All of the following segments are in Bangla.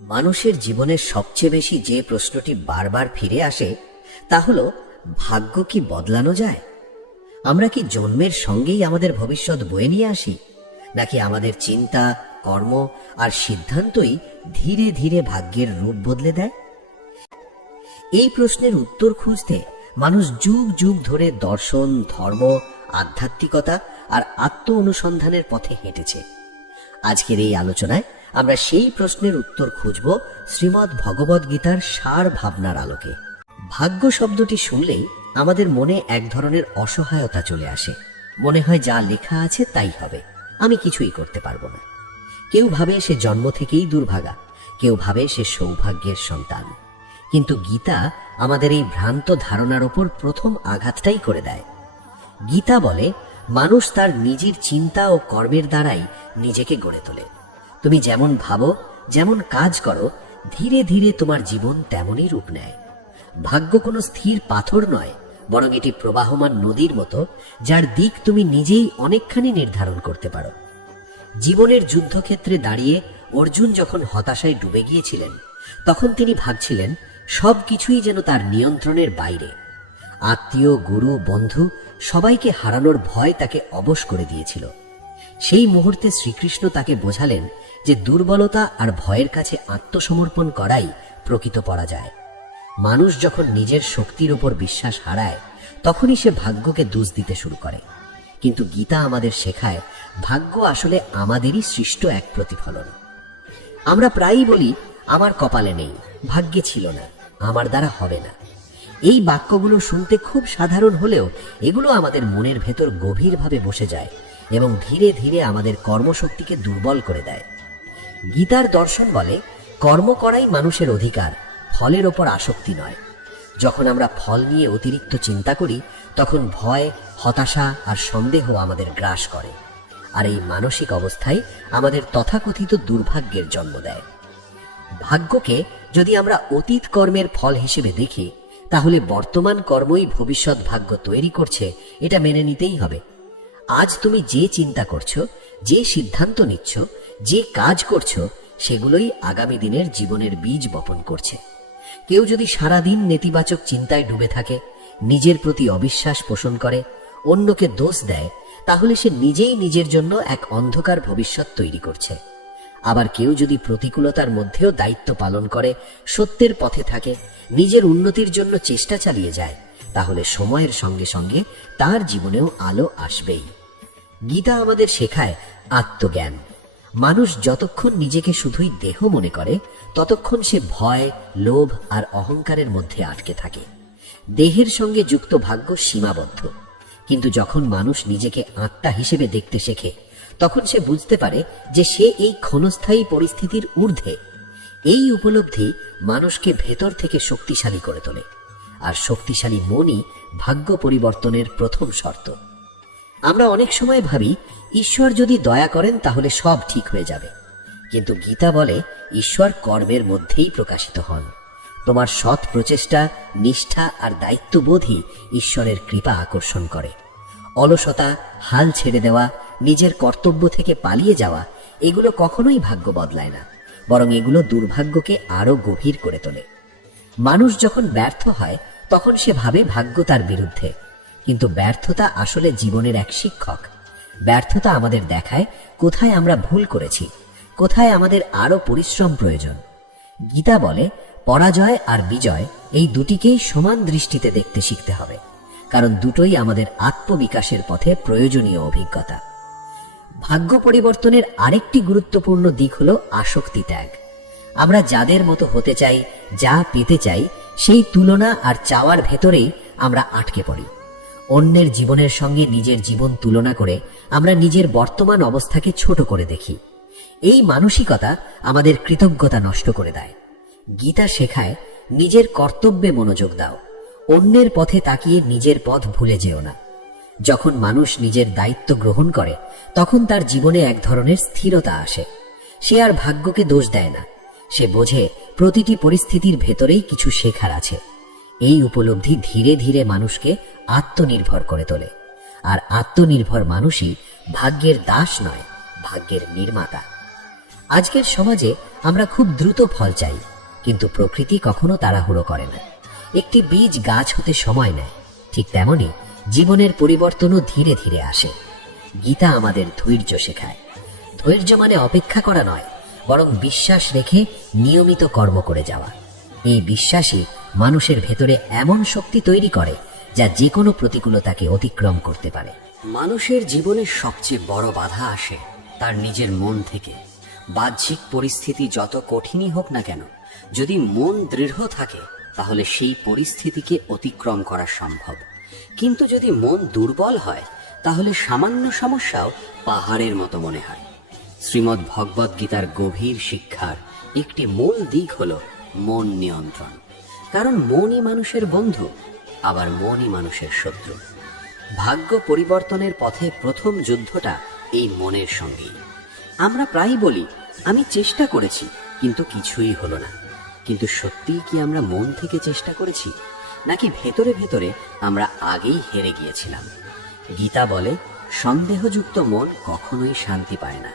মানুষের জীবনের সবচেয়ে বেশি যে প্রশ্নটি বারবার ফিরে আসে তা হলো, ভাগ্য কি বদলানো যায়? আমরা কি জন্মের সঙ্গেই আমাদের ভবিষ্যৎ বয়ে নিয়ে আসি, নাকি আমাদের চিন্তা, কর্ম আর সিদ্ধান্তই ধীরে ধীরে ভাগ্যের রূপ বদলে দেয়? এই প্রশ্নের উত্তর খুঁজতে মানুষ যুগ যুগ ধরে দর্শন, ধর্ম, আধ্যাত্মিকতা আর আত্ম অনুসন্ধানের পথে হেঁটেছে। আজকের এই আলোচনায় আমরা সেই প্রশ্নের উত্তর খুঁজব শ্রীমদ্ ভগবদ গীতার সার ভাবনার আলোকে। ভাগ্য শব্দটি শুনলেই আমাদের মনে এক ধরনের অসহায়তা চলে আসে। মনে হয় যা লেখা আছে তাই হবে, আমি কিছুই করতে পারবো না। কেউ ভাবে সে জন্ম থেকেই দুর্ভাগা, কেউ ভাবে সে সৌভাগ্যের সন্তান। কিন্তু গীতা আমাদের এই ভ্রান্ত ধারণার ওপর প্রথম আঘাতটাই করে দেয়। গীতা বলে, মানুষ তার নিজের চিন্তা ও কর্মের দ্বারাই নিজেকে গড়ে তোলে। তুমি যেমন ভাবো, যেমন কাজ করো, ধীরে ধীরে তোমার জীবন তেমনই রূপ নেয়। ভাগ্য কোনো স্থির পাথর নয়, বরং এটি প্রবাহমান নদীর মতো, যার দিক তুমি নিজেই অনেকখানি নির্ধারণ করতে পারো। জীবনের যুদ্ধক্ষেত্রে দাঁড়িয়ে অর্জুন যখন হতাশায় ডুবে গিয়েছিলেন, তখন তিনি ভাবছিলেন সবকিছুই যেন তার নিয়ন্ত্রণের বাইরে। আত্মীয়, গুরু, বন্ধু সবাইকে হারানোর ভয় তাকে অবশ করে দিয়েছিল। সেই মুহূর্তে শ্রীকৃষ্ণ তাকে বোঝালেন যে দুর্বলতা আর ভয়ের কাছে আত্মসমর্পণ করাই প্রকৃত পরাজয়। মানুষ যখন নিজের শক্তির উপর বিশ্বাস হারায়, তখনই সে ভাগ্যকে দোষ দিতে শুরু করে। কিন্তু গীতা আমাদের শেখায়, ভাগ্য আসলে আমাদেরই সৃষ্ট এক প্রতিফলন। আমরা প্রায়ই বলি, আমার কপালে নেই, ভাগ্যে ছিল না, আমার দ্বারা হবে না। এই বাক্যগুলো শুনতে খুব সাধারণ হলেও এগুলো আমাদের মনের ভেতর গভীরভাবে বসে যায় এবং ধীরে ধীরে আমাদের কর্মশক্তিকে দুর্বল করে দেয়। গীতার দর্শন বলে, কর্ম করাই মানুষের অধিকার, ফলের ওপর আসক্তি নয়। যখন আমরা ফল নিয়ে অতিরিক্ত চিন্তা করি, তখন ভয়, হতাশা আর সন্দেহ আমাদের গ্রাস করে। আর এই মানসিক অবস্থায় আমাদের তথাকথিত দুর্ভাগ্যের জন্ম দেয়। ভাগ্যকে যদি আমরা অতীত কর্মের ফল হিসেবে দেখি, তাহলে বর্তমান কর্মই ভবিষ্যৎ ভাগ্য তৈরি করছে, এটা মেনে নিতেই হবে। আজ তুমি যে চিন্তা করছো, যে সিদ্ধান্ত নিচ্ছ, যে কাজ করছো, সেগুলোই আগামী দিনের জীবনের বীজ বপন করছে। কেউ যদি সারাদিন নেতিবাচক চিন্তায় ডুবে থাকে, নিজের প্রতি অবিশ্বাস পোষণ করে, অন্যকে দোষ দেয়, তাহলে সে নিজেই নিজের জন্য এক অন্ধকার ভবিষ্যৎ তৈরি করছে। আবার কেউ যদি প্রতিকূলতার মধ্যেও দায়িত্ব পালন করে, সত্যের পথে থাকে, নিজের উন্নতির জন্য চেষ্টা চালিয়ে যায়, তাহলে সময়ের সঙ্গে সঙ্গে তার জীবনেও আলো আসবেই। গীতা আমাদের শেখায় আত্মজ্ঞান। মানুষ যতক্ষণ নিজেকে শুধুই দেহ মনে করে, ততক্ষণ সে ভয়, লোভ আর অহংকারের মধ্যে আটকে থাকে। দেহের সঙ্গে যুক্ত ভাগ্য সীমাবদ্ধ, কিন্তু যখন মানুষ নিজেকে আত্মা হিসেবে দেখতে শেখে, তখন সে বুঝতে পারে যে সে এই ক্ষণস্থায়ী পরিস্থিতির ঊর্ধ্বে। এই উপলব্ধি মানুষকে ভেতর থেকে শক্তিশালী করে তোলে, আর শক্তিশালী মনই ভাগ্য পরিবর্তনের প্রথম শর্ত। আমরা অনেক সময় ভাবি, ঈশ্বর যদি দয়া করেন তাহলে সব ঠিক হয়ে যাবে। কিন্তু গীতা বলে, ঈশ্বর কর্মের মধ্যেই প্রকাশিত হন। তোমার সৎ প্রচেষ্টা, নিষ্ঠা আর দায়িত্ববোধই ঈশ্বরের কৃপা আকর্ষণ করে। অলসতা, হাল ছেড়ে দেওয়া, নিজের কর্তব্য থেকে পালিয়ে যাওয়া, এগুলো কখনোই ভাগ্য বদলায় না, বরং এগুলো দুর্ভাগ্যকে আরো গভীর করে তোলে। মানুষ যখন ব্যর্থ হয়, তখন সে ভাবে ভাগ্য তার বিরুদ্ধে, কিন্তু ব্যর্থতা আসলে জীবনের এক শিক্ষক। ব্যর্থতা আমাদের দেখায় কোথায় আমরা ভুল করেছি, কোথায় আমাদের আরো পরিশ্রম প্রয়োজন। গীতা বলে, পরাজয় আর বিজয় এই দুটিকেই সমান দৃষ্টিতে দেখতে শিখতে হবে, কারণ দুটোই আমাদের আত্মবিকাশের পথে প্রয়োজনীয় অভিজ্ঞতা। ভাগ্য পরিবর্তনের আরেকটি গুরুত্বপূর্ণ দিক হলো আসক্তি ত্যাগ। আমরা যাদের মতো হতে চাই, যা পেতে চাই, সেই তুলনা আর চাওয়ার ভেতরেই আমরা আটকে পড়ি। অন্যের জীবনের সঙ্গে নিজের জীবন তুলনা করে আমরা নিজের বর্তমান অবস্থাকে ছোট করে দেখি। এই মানসিকতা আমাদের কৃতজ্ঞতা নষ্ট করে দেয়। গীতা শেখায়, নিজের কর্তব্যে মনোযোগ দাও, অন্যের পথে তাকিয়ে নিজের পথ ভুলে যেও না। যখন মানুষ নিজের দায়িত্ব গ্রহণ করে, তখন তার জীবনে এক ধরনের স্থিরতা আসে। সে আর ভাগ্যকে দোষ দেয় না, সে বোঝে প্রতিটি পরিস্থিতির ভেতরেই কিছু শেখার আছে। এই উপলব্ধি ধীরে ধীরে মানুষকে আত্মনির্ভর করে তোলে, আর আত্মনির্ভর মানুষই ভাগ্যের দাস নয়, ভাগ্যের নির্মাতা। আজকের সমাজে আমরা খুব দ্রুত ফল চাই, কিন্তু প্রকৃতি কখনো তাড়াহুড়ো করে না। একটি বীজ গাছ হতে সময় নেয়, ঠিক তেমনি জীবনের পরিবর্তনও ধীরে ধীরে আসে। গীতা আমাদের ধৈর্য শেখায়। ধৈর্য মানে অপেক্ষা করা নয়, বরং বিশ্বাস রেখে নিয়মিত কর্ম করে যাওয়া। এই বিশ্বাসই মানুষের ভেতরে এমন শক্তি তৈরি করে যা যে কোনো প্রতিকূলতাকে অতিক্রম করতে পারে। মানুষের জীবনের সবচেয়ে বড় বাধা আসে তার নিজের মন থেকে। বাহ্যিক পরিস্থিতি যত কঠিনই হোক না কেন, যদি মন দৃঢ় থাকে তাহলে সেই পরিস্থিতিকে অতিক্রম করা সম্ভব। কিন্তু যদি মন দুর্বল হয় তাহলে সামান্য সমস্যাও পাহাড়ের মতো মনে হয়। শ্রীমদ্ ভগবদ গীতার গভীর শিক্ষার একটি মূল দিক হল মন নিয়ন্ত্রণ। কারণ মনই মানুষের বন্ধু, আবার মনই মানুষের শত্রু। ভাগ্য পরিবর্তনের পথে প্রথম যুদ্ধটা এই মনের সঙ্গেই। আমরা প্রায়ই বলি, আমি চেষ্টা করেছি কিন্তু কিছুই হলো না। কিন্তু সত্যিই কি আমরা মন থেকে চেষ্টা করেছি, নাকি ভেতরে ভেতরে আমরা আগেই হেরে গিয়েছিলাম? গীতা বলে, সন্দেহযুক্ত মন কখনোই শান্তি পায় না।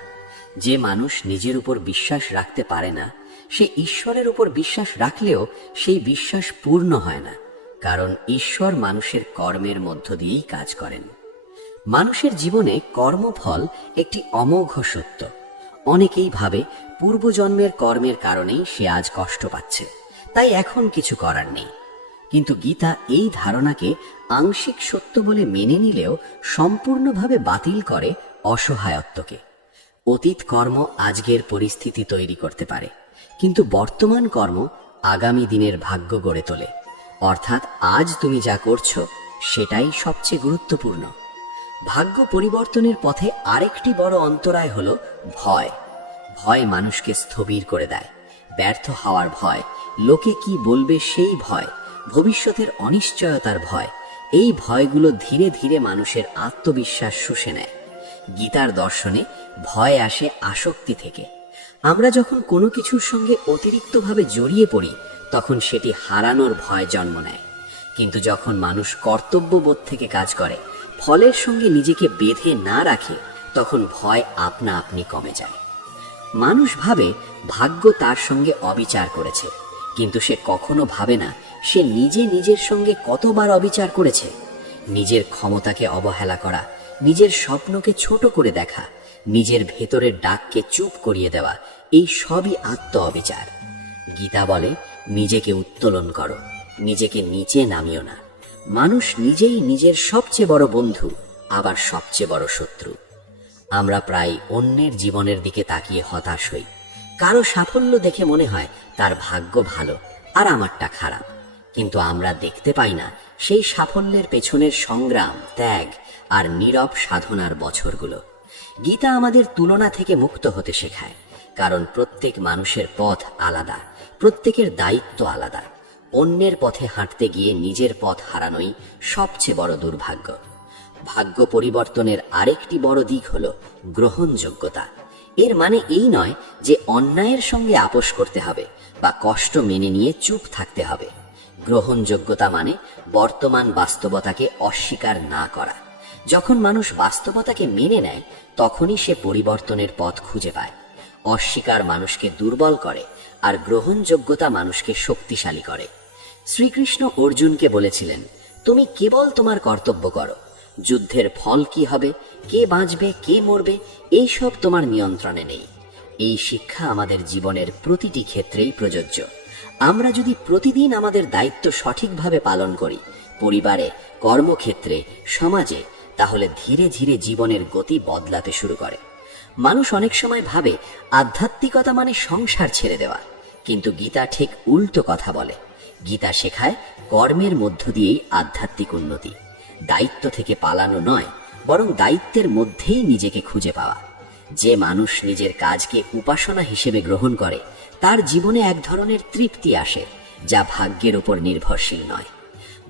যে মানুষ নিজের উপর বিশ্বাস রাখতে পারে না, সে ঈশ্বরের উপর বিশ্বাস রাখলেও সেই বিশ্বাস পূর্ণ হয় না। কারণ ঈশ্বর মানুষের কর্মের মধ্য দিয়েই কাজ করেন। মানুষের জীবনে কর্মফল একটি অমোঘ সত্য। অনেকেই ভাবে পূর্বজন্মের কর্মের কারণেই সে আজ কষ্ট পাচ্ছে, তাই এখন কিছু করার নেই। কিন্তু গীতা এই ধারণাকে আংশিক সত্য বলে মেনে নিলেও সম্পূর্ণভাবে বাতিল করে অসহায়ত্বকে। অতীত কর্ম আজকের পরিস্থিতি তৈরি করতে পারে, কিন্তু বর্তমান কর্ম আগামী দিনের ভাগ্য গড়ে তোলে। অর্থাৎ আজ তুমি যা করছো সেটাই সবচেয়ে গুরুত্বপূর্ণ। ভাগ্য পরিবর্তনের পথে আরেকটি বড় অন্তরায় হলো ভয়। ভয় মানুষকে স্থবির করে দেয়। ব্যর্থ হওয়ার ভয়, লোকে কি বলবে সেই ভয়, ভবিষ্যতের অনিশ্চয়তার ভয়, এই ভয়গুলো ধীরে ধীরে মানুষের আত্মবিশ্বাস শুষে নেয়। গীতার দর্শনে ভয় আসে আসক্তি থেকে। আমরা যখন কোনো কিছুর সঙ্গে অতিরিক্তভাবে জড়িয়ে পড়ি তখন সেটি হারানোর ভয় জন্ম নেয়। কিন্তু যখন মানুষ কর্তব্যবোধ থেকে কাজ করে, ফলের সঙ্গে নিজেকে বেঁধে না রাখে, তখন ভয় আপনা আপনি কমে যায়। মানুষ ভাবে ভাগ্য তার সঙ্গে অবিচার করেছে, কিন্তু সে কখনো ভাবে না সে নিজে নিজের সঙ্গে কতবার অবিচার করেছে। নিজের ক্ষমতাকে অবহেলা করা, নিজের স্বপ্নকে ছোট করে দেখা, নিজের ভেতরের ডাককে চুপ করিয়ে দেওয়া, এই সবই আত্ম অবিচার। গীতা বলে, নিজেকে উত্তোলন করো, নিজেকে নিচে নামিও না। মানুষ নিজেই নিজের সবচেয়ে বড় বন্ধু, আবার সবচেয়ে বড় শত্রু। আমরা প্রায় অন্যের জীবনের দিকে তাকিয়ে হতাশ হই। কারো সাফল্য দেখে মনে হয় তার ভাগ্য ভালো আর আমারটা খারাপ, কিন্তু আমরা দেখতে পাই না সেই সাফল্যের পেছনের সংগ্রাম, ত্যাগ আর নীরব সাধনার বছরগুলো। গীতা আমাদের তুলনা থেকে মুক্ত হতে শেখায়, কারণ প্রত্যেক মানুষের পথ আলাদা, প্রত্যেকের দায়িত্ব আলাদা। অন্যের পথে হাঁটতে গিয়ে নিজের পথ হারানোই সবচেয়ে বড় দুর্ভাগ্য। ভাগ্য পরিবর্তনের আরেকটি বড় দিক হলো গ্রহণযোগ্যতা। এর মানে এই নয় যে অন্যায়ের সঙ্গে আপোষ করতে হবে বা কষ্ট মেনে নিয়ে চুপ থাকতে হবে। গ্রহণযোগ্যতা মানে বর্তমান বাস্তবতাকে অস্বীকার না করা। যখন মানুষ বাস্তবতাকে মেনে নেয় তখনই সে পরিবর্তনের পথ খুঁজে পায়। অস্বীকার মানুষকে দুর্বল করে আর গ্রহণযোগ্যতা মানুষকে শক্তিশালী করে। শ্রীকৃষ্ণ অর্জুনকে বলেছিলেন, তুমি কেবল তোমার কর্তব্য করো। যুদ্ধের ফল কি হবে, কে বাঁচবে কে মরবে, এই সব তোমার নিয়ন্ত্রণে নেই। এই শিক্ষা আমাদের জীবনের প্রতিটি ক্ষেত্রেই প্রযোজ্য। আমরা যদি প্রতিদিন আমাদের দায়িত্ব সঠিকভাবে পালন করি, পরিবারে, কর্মক্ষেত্রে, সমাজে, তাহলে ধীরে ধীরে জীবনের গতি বদলাতে শুরু করে। মানুষ অনেক সময় ভাবে আধ্যাত্মিকতা মানে সংসার ছেড়ে দেওয়া, কিন্তু গীতা ঠিক উল্টো কথা বলে। গীতা শেখায় কর্মের মধ্য দিয়েই আধ্যাত্মিক উন্নতি। দায়িত্ব থেকে পালানো নয়, বরং দায়িত্বের মধ্যেই নিজেকে খুঁজে পাওয়া। যে মানুষ নিজের কাজকে উপাসনা হিসেবে গ্রহণ করে তার জীবনে এক ধরনের তৃপ্তি আসে, যা ভাগ্যের উপর নির্ভরশীল নয়।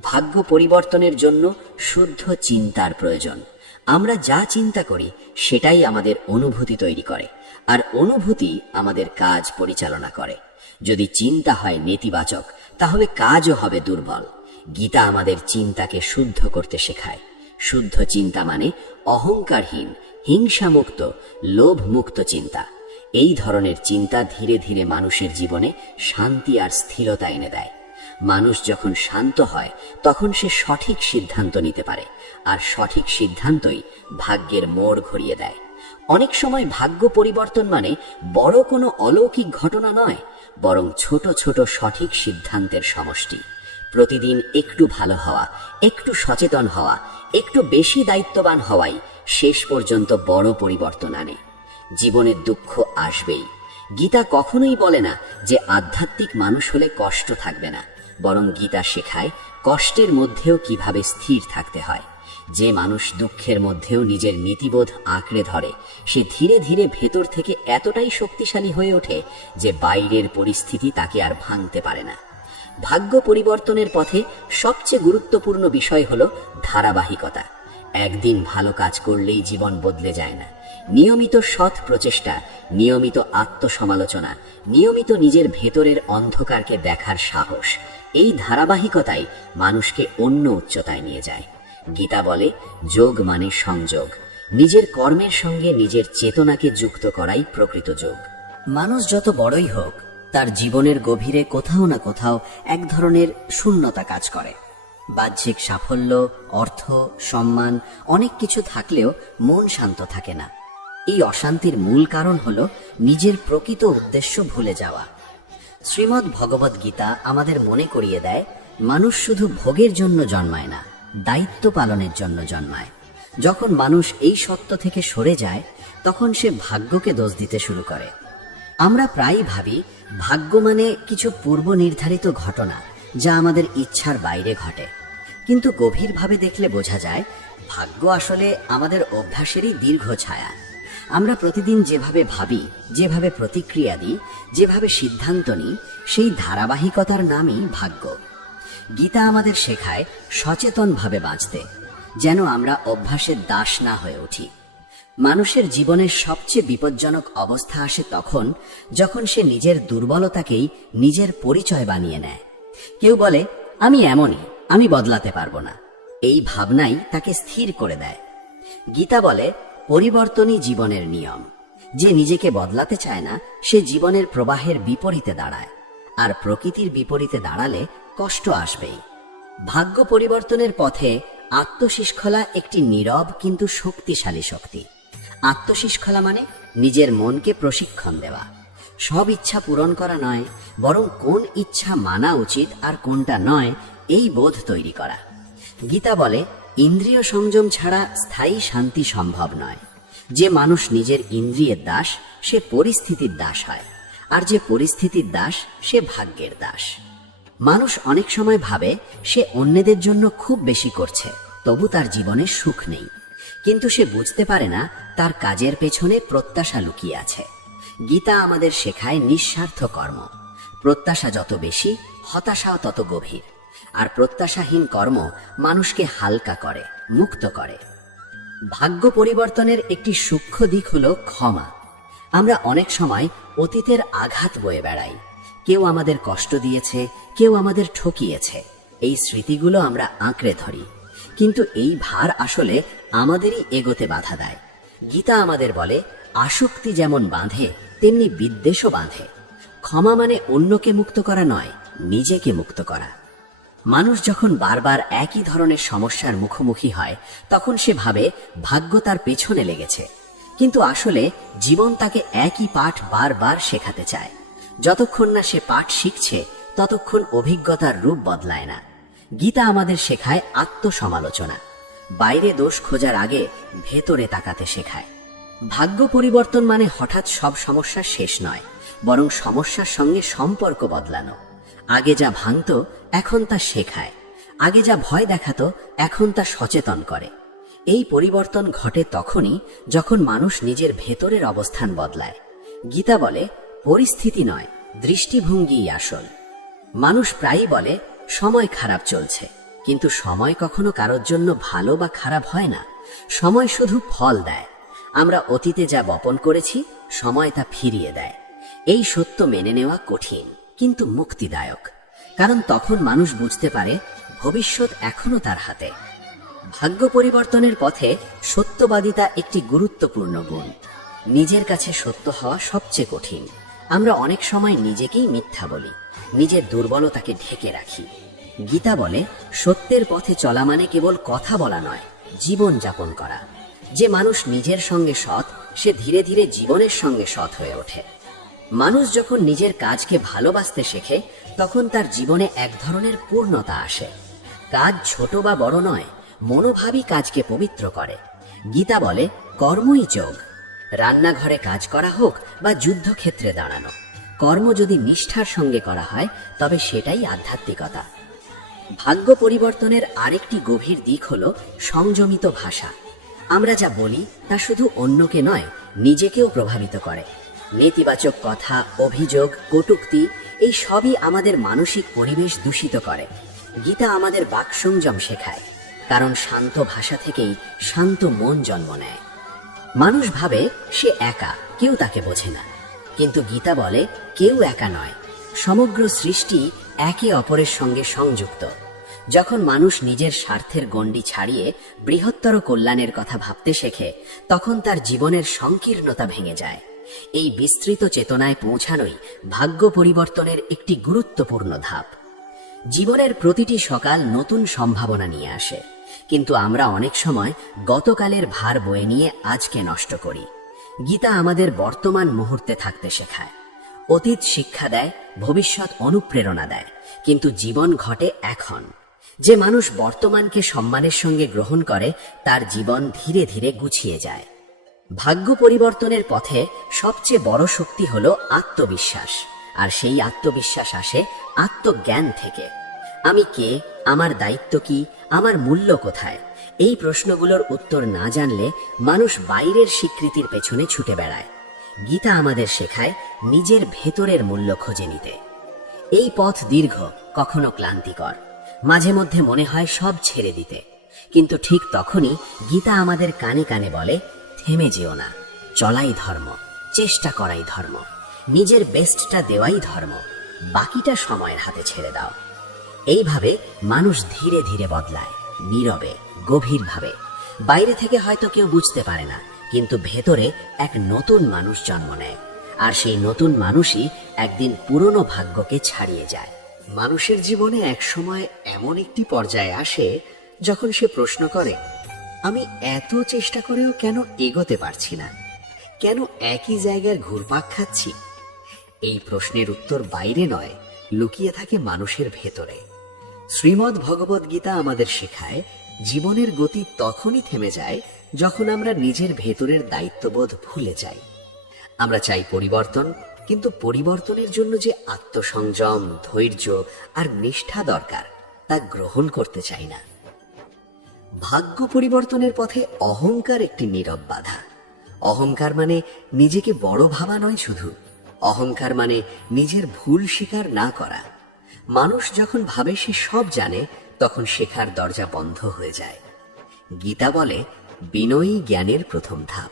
ভাগ্য পরিবর্তনের জন্য শুদ্ধ চিন্তার প্রয়োজন। আমরা যা চিন্তা করি সেটাই আমাদের অনুভূতি তৈরি করে, আর অনুভূতি আমাদের কাজ পরিচালনা করে। যদি চিন্তা হয় নেতিবাচক, তাহলে কাজও হবে দুর্বল। গীতা আমাদের চিন্তাকে শুদ্ধ করতে শেখায়। শুদ্ধ চিন্তা মানে অহংকারহীন, হিংসামুক্ত, লোভমুক্ত চিন্তা। এই ধরনের চিন্তা ধীরে ধীরে মানুষের জীবনে শান্তি আর স্থিরতা এনে দেয়। মানুষ যখন শান্ত হয় তখন সে সঠিক সিদ্ধান্ত নিতে পারে, আর সঠিক সিদ্ধান্তই ভাগ্যের মোড় ঘুরিয়ে দেয়। অনেক সময় ভাগ্য পরিবর্তন মানে বড় কোনো অলৌকিক ঘটনা নয়, বরং ছোট ছোট সঠিক সিদ্ধান্তের সমষ্টি। প্রতিদিন একটু ভালো হওয়া, একটু সচেতন হওয়া, একটু বেশি দায়িত্ববান হওয়াই শেষ পর্যন্ত বড় পরিবর্তন আনে। জীবনের দুঃখ আসবেই। গীতা কখনোই বলে না যে আধ্যাত্মিক মানুষ হলে কষ্ট থাকবে না, বরং গীতা শেখায় কষ্টের মধ্যেও কিভাবে স্থির থাকতে হয়। যে মানুষ দুঃখের মধ্যেও নিজের নীতিবোধ আঁকড়ে ধরে, সে ধীরে ধীরে ভেতর থেকে এতটাই শক্তিশালী হয়ে ওঠে যে বাইরের পরিস্থিতি তাকে আর ভাঙতে পারে না। ভাগ্য পরিবর্তনের পথে সবচেয়ে গুরুত্বপূর্ণ বিষয় হলো ধারাবাহিকতা। একদিন ভালো কাজ করলেই জীবন বদলে যায় না। নিয়মিত সৎ প্রচেষ্টা, নিয়মিত আত্মসমালোচনা, নিয়মিত নিজের ভেতরের অন্ধকারকে দেখার সাহস, এই ধারাবাহিকতাই মানুষকে অন্য উচ্চতায় নিয়ে যায়। গীতা বলে, যোগ মানে সংযোগ। নিজের কর্মের সঙ্গে নিজের চেতনাকে যুক্ত করাই প্রকৃত যোগ। মানুষ যত বড়ই হোক, তার জীবনের গভীরে কোথাও না কোথাও এক ধরনের শূন্যতা কাজ করে। বাহ্যিক সাফল্য, অর্থ, সম্মান অনেক কিছু থাকলেও মন শান্ত থাকে না। এই অশান্তির মূল কারণ হলো নিজের প্রকৃত উদ্দেশ্য ভুলে যাওয়া। শ্রীমদ্ ভগবদ গীতা আমাদের মনে করিয়ে দেয়, মানুষ শুধু ভোগের জন্য জন্মায় না, দায়িত্ব পালনের জন্য জন্মায়। যখন মানুষ এই সত্য থেকে সরে যায়, তখন সে ভাগ্যকে দোষ দিতে শুরু করে। আমরা প্রায়ই ভাবি ভাগ্য মানে কিছু পূর্ব নির্ধারিত ঘটনা যা আমাদের ইচ্ছার বাইরে ঘটে, কিন্তু গভীরভাবে দেখলে বোঝা যায় ভাগ্য আসলে আমাদের অভ্যাসেরই দীর্ঘ ছায়া। আমরা প্রতিদিন যেভাবে ভাবি, যেভাবে প্রতিক্রিয়া দিই, যেভাবে সিদ্ধান্ত নিই, সেই ধারাবাহিকতার নামই ভাগ্য। গীতা আমাদের শেখায় সচেতনভাবে বাঁচতে, যেন আমরা অভ্যাসের দাস না হয়ে উঠি। মানুষের জীবনের সবচেয়ে বিপজ্জনক অবস্থা আসে তখন যখন সে নিজের দুর্বলতাকেই নিজের পরিচয় বানিয়ে নেয়। কেউ বলে, আমি এমনই, আমি বদলাতে পারবো না। এই ভাবনাই তাকে স্থির করে দেয়। গীতা বলে, পরিবর্তনই জীবনের নিয়ম। যে নিজেকে বদলাতে চায় না, সে জীবনের প্রবাহের বিপরীতে দাঁড়ায়, আর প্রকৃতির বিপরীতে দাঁড়ালে কষ্ট আসবেই। ভাগ্য পরিবর্তনের পথে আত্মশৃঙ্খলা একটি নীরব কিন্তু শক্তিশালী শক্তি। আত্মশৃঙ্খলা মানে নিজের মনকে প্রশিক্ষণ দেওয়া। সব ইচ্ছা পূরণ করা নয়, বরং কোন ইচ্ছা মানা উচিত আর কোনটা নয়, এই বোধ তৈরি করা। গীতা বলে, ইন্দ্রিয় সংযম ছাড়া স্থায়ী শান্তি সম্ভব নয়। যে মানুষ নিজের ইন্দ্রিয়ের দাস, সে পরিস্থিতির দাস হয়, আর যে পরিস্থিতির দাস, সে ভাগ্যের দাস। মানুষ অনেক সময় ভাবে সে অন্যদের জন্য খুব বেশি করছে, তবু তার জীবনে সুখ নেই। কিন্তু সে বুঝতে পারে না তার কাজের পেছনে প্রত্যাশা লুকিয়ে আছে। গীতা আমাদের শেখায় নিঃস্বার্থ কর্ম। প্রত্যাশা যত বেশি, হতাশাও তত গভীর। আর প্রত্যাশাহীন কর্ম মানুষকে হালকা করে, মুক্ত করে। ভাগ্য পরিবর্তনের একটি সূক্ষ্ম দিক হলো ক্ষমা। আমরা অনেক সময় অতীতের আঘাত বয়ে বেড়াই। কেউ আমাদের কষ্ট দিয়েছে, কেউ আমাদের ঠকিয়েছে, এই স্মৃতিগুলো আমরা আঁকড়ে ধরি। কিন্তু এই ভার আসলে আমাদেরই এগোতে বাধা দেয়। গীতা আমাদের বলে, আসক্তি যেমন বাঁধে, তেমনি বিদ্বেষও বাঁধে। ক্ষমা মানে অন্যকে মুক্ত করা নয়, নিজেকে মুক্ত করা। মানুষ যখন বারবার একই ধরনের সমস্যার মুখোমুখি হয়, তখন সে ভাবে ভাগ্য তার পেছনে লেগেছে। কিন্তু আসলে জীবন তাকে একই পাঠ বারবার শেখাতে চায়। যতক্ষণ না সে পাঠ শিখছে, ততক্ষণ অভিজ্ঞতার রূপ বদলায় না। গীতা আমাদের শেখায় আত্মসমালোচনা। বাইরে দোষ খোঁজার আগে ভেতরে তাকাতে শেখায়। ভাগ্য পরিবর্তন মানে হঠাৎ সব সমস্যা শেষ নয়, বরং সমস্যার সঙ্গে সম্পর্ক বদলানো। আগে যা ভাঙতো, এখন তা শেখায়। আগে যা ভয় দেখাতো, এখন তা সচেতন করে। এই পরিবর্তন ঘটে তখনই যখন মানুষ নিজের ভেতরের অবস্থান বদলায়। গীতা বলে, পরিস্থিতি নয়, দৃষ্টিভঙ্গিই আসল। মানুষ প্রায়ই বলে সময় খারাপ চলছে, কিন্তু সময় কখনো কারোর জন্য ভালো বা খারাপ হয় না। সময় শুধু ফল দেয়। আমরা অতীতে যা বপন করেছি, সময় তা ফিরিয়ে দেয়। এই সত্য মেনে নেওয়া কঠিন, কিন্তু মুক্তিদায়ক। কারণ তখন মানুষ বুঝতে পারে ভবিষ্যৎ এখনো তার হাতে। ভাগ্য পরিবর্তনের পথে সত্যবাদিতা একটি গুরুত্বপূর্ণ গুণ। নিজের কাছে সত্য হওয়া সবচেয়ে কঠিন। আমরা অনেক সময় নিজেকেই মিথ্যা বলি, নিজের দুর্বলতাকে ঢেকে রাখি। গীতা বলে, সত্যের পথে চলা মানে কেবল কথা বলা নয়, জীবন যাপন করা। যে মানুষ নিজের সঙ্গে সৎ, সে ধীরে ধীরে জীবনের সঙ্গে সৎ হয়ে ওঠে। মানুষ যখন নিজের কাজকে ভালোবাসতে শেখে, তখন তার জীবনে এক ধরনের পূর্ণতা আসে। কাজ ছোট বা বড় নয়, মনোভাবই কাজকে পবিত্র করে। গীতা বলে, কর্মই যোগ। রান্নাঘরে কাজ করা হোক বা যুদ্ধক্ষেত্রে দাঁড়ানো, কর্ম যদি নিষ্ঠার সঙ্গে করা হয় তবে সেটাই আধ্যাত্মিকতা। ভাগ্য পরিবর্তনের আরেকটি গভীর দিক হলো সংযমিত ভাষা। আমরা যা বলি তা শুধু অন্যকে নয়, নিজেকেও প্রভাবিত করে। নেতিবাচক কথা, অভিযোগ, কটূক্তি এই সবই আমাদের মানসিক পরিবেশ দূষিত করে। গীতা আমাদের বাক সংযম শেখায়, কারণ শান্ত ভাষা থেকেই শান্ত মন জন্ম নেয়। মানুষ ভাবে সে একা, কেউ তাকে বোঝে না, কিন্তু গীতা বলে কেউ একা নয়, সমগ্র সৃষ্টি একে অপরের সঙ্গে সংযুক্ত। যখন মানুষ নিজের স্বার্থের গণ্ডি ছাড়িয়ে বৃহত্তর কল্যাণের কথা ভাবতে শেখে, তখন তার জীবনের সংকীর্ণতা ভেঙে যায়। এই বিস্তৃত চেতনায় পৌঁছানোই ভাগ্য পরিবর্তনের একটি গুরুত্বপূর্ণ ধাপ। জীবনের প্রতিটি সকাল নতুন সম্ভাবনা নিয়ে আসে, কিন্তু আমরা অনেক সময় গতকালের ভার বয়ে নিয়ে আজকে নষ্ট করি। গীতা আমাদের বর্তমান মুহূর্তে থাকতে শেখায়। অতীত শিক্ষা দেয়, ভবিষ্যৎ অনুপ্রেরণা দেয়, কিন্তু জীবন ঘটে এখন। যে মানুষ বর্তমানকে সম্মানের সঙ্গে গ্রহণ করে, তার জীবন ধীরে ধীরে গুছিয়ে যায়। ভাগ্য পরিবর্তনের পথে সবচেয়ে বড় শক্তি হলো আত্মবিশ্বাস, আর সেই আত্মবিশ্বাস আসে আত্মজ্ঞান থেকে। আমি কে, আমার দায়িত্ব কি, আমার মূল্য কোথায়? এই প্রশ্নগুলোর উত্তর না জানলে মানুষ বাইরের স্বীকৃতির পেছনে ছুটে বেড়ায়। গীতা আমাদের শেখায় নিজের ভেতরের মূল্য খুঁজে নিতে। এই পথ দীর্ঘ, কখনো ক্লান্তিকর, মাঝে মধ্যে মনে হয় সব ছেড়ে দিতে, কিন্তু ঠিক তখনই গীতা আমাদের কানে কানে বলে, থেমে যেও না, চলাই ধর্ম, চেষ্টা করাই ধর্ম, নিজের বেস্টটা দেওয়াই ধর্ম, বাকিটা সময়ের হাতে ছেড়ে দাও। এইভাবে মানুষ ধীরে ধীরে বদলায়, নীরবে, গভীরভাবে। বাইরে থেকে হয়তো কেউ বুঝতে পারে না, কিন্তু ভেতরে এক নতুন মানুষ জন্ম নেয়, আর সেই নতুন মানুষই একদিন পুরনো ভাগ্যকে ছাড়িয়ে যায়। মানুষের জীবনে এক সময় এমন একটি পর্যায়ে আসে যখন সে প্রশ্ন করে, আমি এত চেষ্টা করেও কেন এগোতে পারছি না? কেন একই জায়গায় ঘুরপাক খাচ্ছি? এই প্রশ্নের উত্তর বাইরে নয়, লুকিয়ে থাকে মানুষের ভেতরে। শ্রীমদ্ ভগবদ গীতা আমাদের শেখায়, জীবনের গতি তখনই থেমে যায় যখন আমরা নিজের ভেতরের দায়িত্ববোধ ভুলে যাই। আমরা চাই পরিবর্তন, কিন্তু পরিবর্তনের জন্য যে আত্মসংযম, ধৈর্য আর নিষ্ঠা দরকার, তা গ্রহণ করতে চাই না। ভাগ্য পরিবর্তনের পথে অহংকার একটি নীরব বাধা। অহংকার মানে নিজেকে বড় ভাবা নয় শুধু, অহংকার মানে নিজের ভুল স্বীকার না করা। মানুষ যখন ভাবে সে সব জানে, তখন শেখার দরজা বন্ধ হয়ে যায়। গীতা বলে, বিনয়ী জ্ঞানের প্রথম ধাপ।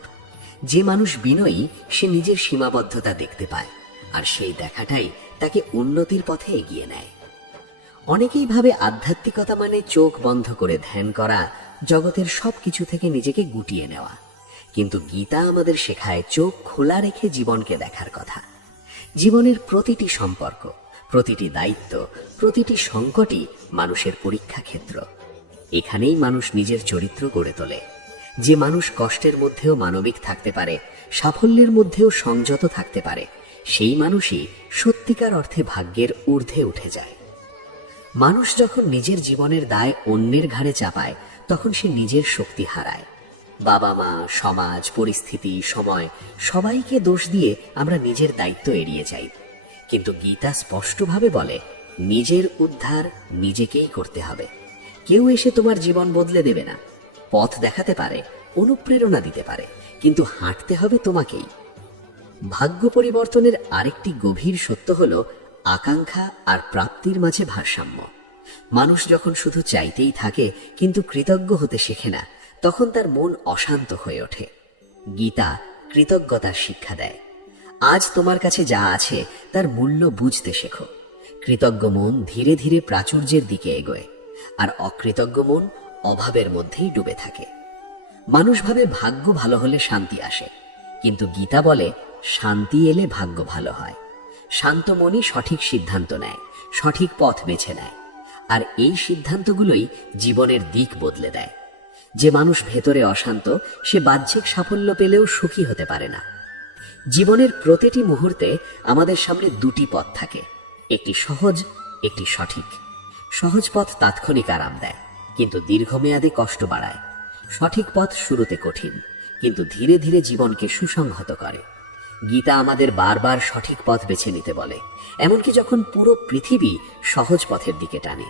যে মানুষ বিনয়ী, সে নিজের সীমাবদ্ধতা দেখতে পায়, আর সেই দেখাটাই তাকে উন্নতির পথে এগিয়ে নেয়। অনেকেই ভাবে আধ্যাত্মিকতা মানে চোখ বন্ধ করে ধ্যান করা, জগতের সবকিছু থেকে নিজেকে গুটিয়ে নেওয়া। কিন্তু গীতা আমাদের শেখায় চোখ খোলা রেখে জীবনকে দেখার কথা। জীবনের প্রতিটি সম্পর্ক, প্রতিটি দায়িত্ব, প্রতিটি সংকটই মানুষের পরীক্ষা ক্ষেত্র। এখানেই মানুষ নিজের চরিত্র গড়ে তোলে। যে মানুষ কষ্টের মধ্যেও মানবিক থাকতে পারে, সাফল্যের মধ্যেও সংযত থাকতে পারে, সেই মানুষই সত্যিকার অর্থে ভাগ্যের ঊর্ধ্বে উঠে যায়। মানুষ যখন নিজের জীবনের দায় অন্যের ঘাড়ে চাপায়, তখন সে নিজের শক্তি হারায়। বাবা মা, সমাজ, পরিস্থিতি, সময়, সবাইকে দোষ দিয়ে আমরা নিজের দায়িত্ব এড়িয়ে যাই। কিন্তু গীতা স্পষ্টভাবে বলে, নিজের উদ্ধার নিজেকেই করতে হবে। কেউ এসে তোমার জীবন বদলে দেবে না। পথ দেখাতে পারে, অনুপ্রেরণা দিতে পারে, কিন্তু হাঁটতে হবে তোমাকেই। ভাগ্য পরিবর্তনের আরেকটি গভীর সত্য হলো আকাঙ্ক্ষা আর প্রাপ্তির মাঝে ভারসাম্য। মানুষ যখন শুধু চাইতেই থাকে কিন্তু কৃতজ্ঞ হতে শেখে না, তখন তার মন অশান্ত হয়ে ওঠে। গীতা কৃতজ্ঞতার শিক্ষা দেয়। আজ তোমার কাছে যা আছে তার মূল্য বুঝতে শেখো। কৃতজ্ঞ মন ধীরে ধীরে প্রাচুর্যের দিকে এগোয়, আর অকৃতজ্ঞ মন অভাবের মধ্যেই ডুবে থাকে। মানুষ ভাবে ভাগ্য ভালো হলে শান্তি আসে, কিন্তু গীতা বলে শান্তি এলে ভাগ্য ভালো হয়। শান্ত মনই সঠিক সিদ্ধান্ত নেয়, সঠিক পথ বেছে নেয়, আর এই সিদ্ধান্তগুলোই জীবনের দিক বদলে দেয়। যে মানুষ ভেতরে অশান্ত, সে বাহ্যিক সাফল্য পেলেও সুখী হতে পারে না। জীবনের প্রতিটি মুহূর্তে আমাদের সামনে দুটি পথ থাকে, একটি সহজ, একটি সঠিক। সহজ পথ তাৎক্ষণিক আরাম দেয়, কিন্তু দীর্ঘমেয়াদে কষ্ট বাড়ায়। সঠিক পথ শুরুতে কঠিন, কিন্তু ধীরে ধীরে জীবনকে সুসংহত করে। গীতা আমাদের বারবার সঠিক পথ বেছে নিতে বলে, এমনকি যখন পুরো পৃথিবী সহজ পথের দিকে টানে।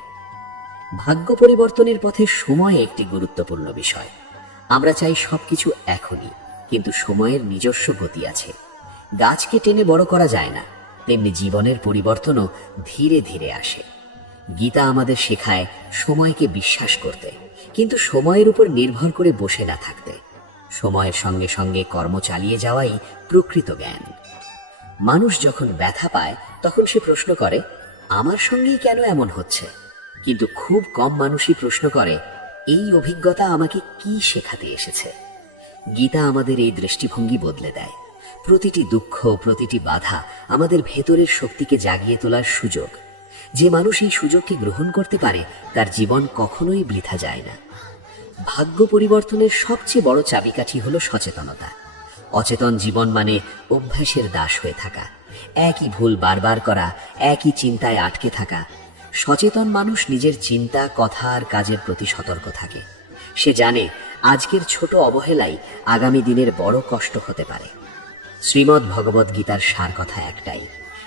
ভাগ্য পরিবর্তনের পথে সময় একটি গুরুত্বপূর্ণ বিষয়। আমরা চাই সবকিছু এখনই, কিন্তু সময়ের নিজস্ব গতি আছে। গাছকে টেনে বড় করা যায় না, তেমনি জীবনের পরিবর্তনও ধীরে ধীরে আসে। গীতা আমাদের শেখায় সময়কে বিশ্বাস করতে, কিন্তু সময়ের উপর নির্ভর করে বসে না থাকতে। সময়ের সঙ্গে সঙ্গে কর্ম চালিয়ে যাওয়াই প্রকৃত জ্ঞান। মানুষ যখন ব্যথা পায় তখন সে প্রশ্ন করে, আমার সঙ্গেই কেন এমন হচ্ছে? কিন্তু খুব কম মানুষই প্রশ্ন করে, এই অভিজ্ঞতা আমাকে কি শেখাতে এসেছে? গীতা আমাদের এই দৃষ্টিভঙ্গি বদলে দেয়। প্রতিটি দুঃখ, প্রতিটি বাধা আমাদের ভেতরের শক্তিকে জাগিয়ে তোলার সুযোগ। যে মানুষ এই সুযোগকে গ্রহণ করতে পারে, তার জীবন কখনোই বৃথা যায় না। ভাগ্য পরিবর্তনের সবচেয়ে বড় চাবিকাঠি হলো সচেতনতা। অচেতন জীবন মানে অভ্যাসের দাস হয়ে থাকা, একই ভুল বারবার করা, একই চিন্তায় আটকে থাকা। সচেতন মানুষ নিজের চিন্তা, কথা আর কাজের প্রতি সতর্ক থাকে। সে জানে আজকের ছোট অবহেলাই আগামী দিনের বড় কষ্ট হতে পারে। শ্রীমদ্ ভগবদ গীতার সার কথা একটাই,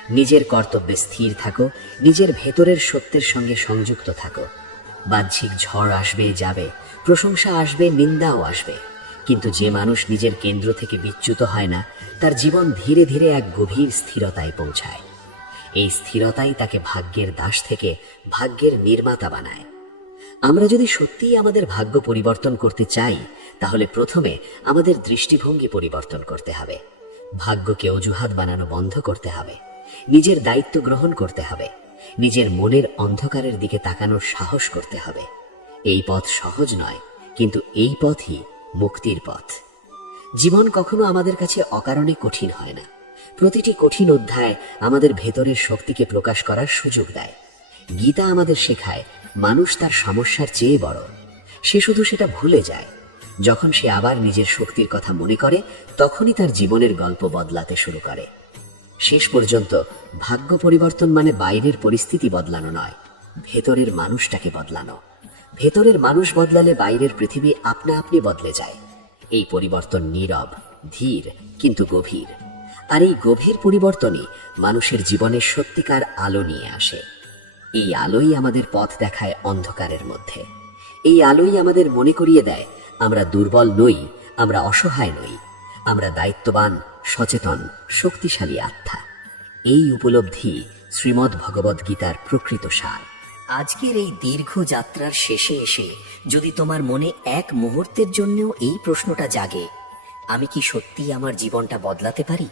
নিজের কর্তব্যে স্থির থাকো, নিজের ভেতরের সত্যের সঙ্গে সংযুক্ত থাকো। বাহ্যিক ঝড় আসবে যাবে, প্রশংসা আসবে, নিন্দাও আসবে, কিন্তু যে মানুষ নিজের কেন্দ্র থেকে বিচ্যুত হয় না, তার জীবন ধীরে ধীরে এক গভীর স্থিরতায় পৌঁছায়। এই স্থিরতাই তাকে ভাগ্যের দাস থেকে ভাগ্যের নির্মাতা বানায়। আমরা যদি সত্যিই আমাদের ভাগ্য পরিবর্তন করতে চাই, তাহলে প্রথমে আমাদের দৃষ্টিভঙ্গি পরিবর্তন করতে হবে। ভাগ্যকে অজুহাত বানানো বন্ধ করতে হবে, নিজের দায়িত্ব গ্রহণ করতে হবে, নিজের মনের অন্ধকারের দিকে তাকানোর সাহস করতে হবে। এই পথ সহজ নয়, কিন্তু এই পথই মুক্তির পথ। জীবন কখনো আমাদের কাছে অকারণে কঠিন হয় না। প্রতিটি কঠিন অধ্যায় আমাদের ভেতরের শক্তিকে প্রকাশ করার সুযোগ দেয়। গীতা আমাদের শেখায়, মানুষ তার সমস্যার চেয়ে বড়। সে শুধু সেটা ভুলে যায়। যখন সে আবার নিজের শক্তির কথা মনে করে, তখনই তার জীবনের গল্প বদলাতে শুরু করে। শেষ পর্যন্ত ভাগ্য পরিবর্তন মানে বাইরের পরিস্থিতি বদলানো নয়, ভেতরের মানুষটাকে বদলানো। ভেতরের মানুষ বদলালে বাইরের পৃথিবী আপনা আপনি বদলে যায়। এই পরিবর্তন নীরব, ধীর, কিন্তু গভীর। আর এই গভীর পরিবর্তনই মানুষের জীবনে সত্যিকার আলো নিয়ে আসে। এই আলোই আমাদের পথ দেখায় অন্ধকারের মধ্যে। এই আলোই আমাদের মনে করিয়ে দেয়, আমরা দুর্বল নই, আমরা অসহায় নই, আমরা দায়িত্ববান, সচেতন, শক্তিশালী আত্মা। এই উপলব্ধি শ্রীমদ্ ভগবদ গীতার প্রকৃত সার। আজকের এই দীর্ঘ যাত্রার শেষে এসে যদি তোমার মনে এক মুহূর্তের জন্যও এই প্রশ্নটা জাগে, আমি কি সত্যি আমার জীবনটা বদলাতে পারি?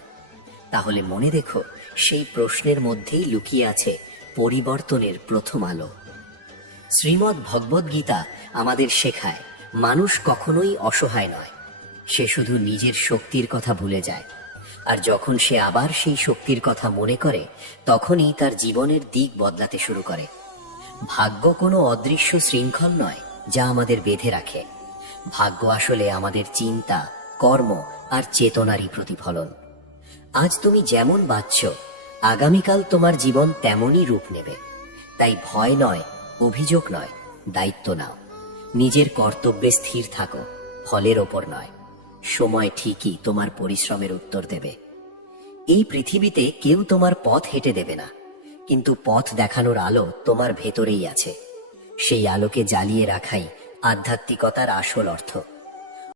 তাহলে মনে রেখো, সেই প্রশ্নের মধ্যেই লুকিয়ে আছে পরিবর্তনের প্রথম আলো। শ্রীমদ্ ভগবদ গীতা আমাদের শেখায়, মানুষ কখনোই অসহায় নয়। সে শুধু নিজের শক্তির কথা ভুলে যায়। আর যখন সে আবার সেই শক্তির কথা মনে করে, তখনই তার জীবনের দিক বদলাতে শুরু করে। ভাগ্য কোনো অদৃশ্য শৃঙ্খল নয় যা আমাদের বেঁধে রাখে। ভাগ্য আসলে আমাদের চিন্তা, কর্ম আর চেতনারই প্রতিফলন। আজ তুমি যেমন বাঁচছ, আগামীকাল তোমার জীবন তেমনই রূপ নেবে। তাই ভয় নয়, অভিযোগ নয়, দায়িত্ব নাও। নিজের কর্তব্যে স্থির থাকো, ফলের ওপর নয়। সময় ঠিকই তোমার পরিশ্রমের উত্তর দেবে। এই পৃথিবীতে কেউ তোমার পথ হেঁটে দেবে না, কিন্তু পথ দেখানোর আলো তোমার ভেতরেই আছে। সেই আলোকে জ্বালিয়ে রাখাই আধ্যাত্মিকতার আসল অর্থ।